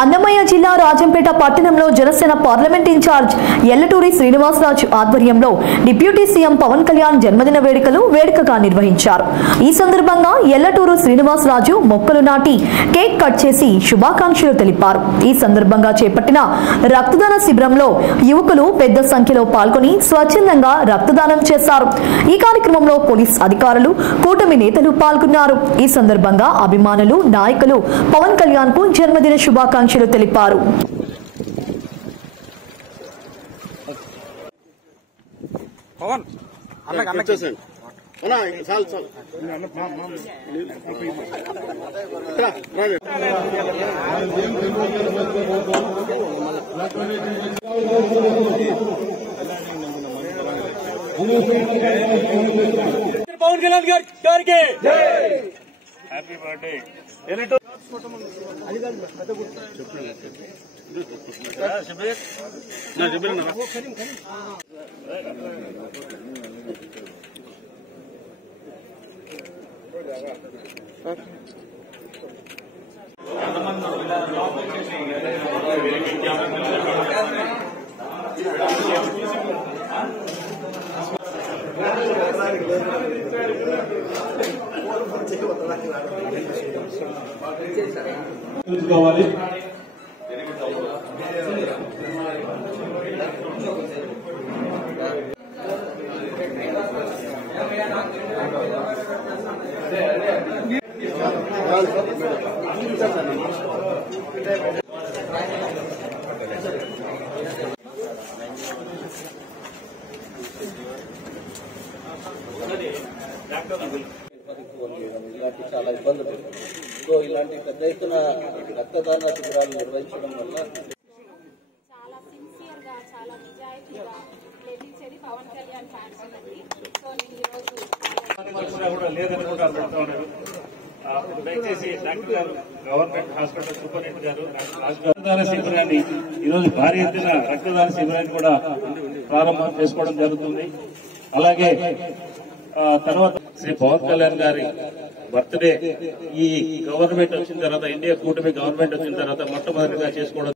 అన్నమయ్య జిల్లా రాజంపేట పట్టణంలో Janasena parliament incharge ఎల్లటూరి Srinivasaraju ఆధ్వర్యంలో డిప్యూటీ సీఎం పవన్ కళ్యాణ్ జన్మదిన వేడుకగా నిర్వహించారు। ఈ సందర్భంగా ఎల్లటూరు శ్రీనివాసరాజు మొక్కలు నాటి కేక్ కట్ చేసి శుభాకాంక్షలు తెలిపారు। ఈ సందర్భంగా చేపట్టిన రక్తదాన శిబిరంలో యువకులు పెద్ద సంఖ్యలో పాల్గొని స్వచ్ఛందంగా రక్తదానం చేశారు। ఈ కార్యక్రమంలో పోలీస్ అధికారులు, కూటమి నేతలు పాల్గొన్నారు। ఈ సందర్భంగా అభిమానులు, నాయకులు పవన్ కళ్యాణ్ కు జన్మదిన శుభాకాంక్షలు తెలిపారు। పవన్ పవన్ కళ్యాణ్ గారికి హ్యాపీ బర్త్డే। చూసుకోవాలి। ఇలాంటి చాలా ఇబ్బందులు, సో ఇలాంటి పెద్ద ఎత్తున రక్తదాన శిబిరాలు నిర్వహించడం వల్ల చాలా సిన్సియర్ గా, చాలా నిజాయితీగా ప్రేమించేది పవన్ కళ్యాణ్ ఫ్యాన్స్ అండి। సో నేను ఈరోజు లేదని కూడా అడుగుతా ఉన్నారు। దయచేసి డాక్టర్ గారు, గవర్నమెంట్ హాస్పిటల్ సూపరింటెండెంట్ గారు రక్తదాన శిబిరాన్ని ఈరోజు భారీ ఎత్తున రక్తదాన శిబిరాన్ని కూడా ప్రారంభం చేసుకోవడం జరుగుతుంది। అలాగే తర్వాత శ్రీ పవన్ కళ్యాణ్ గారి బర్త్డే ఈ గవర్నమెంట్ వచ్చిన తర్వాత, ఇండియా కూటమి గవర్నమెంట్ వచ్చిన తర్వాత మొట్టమొదటిగా చేసుకోవడం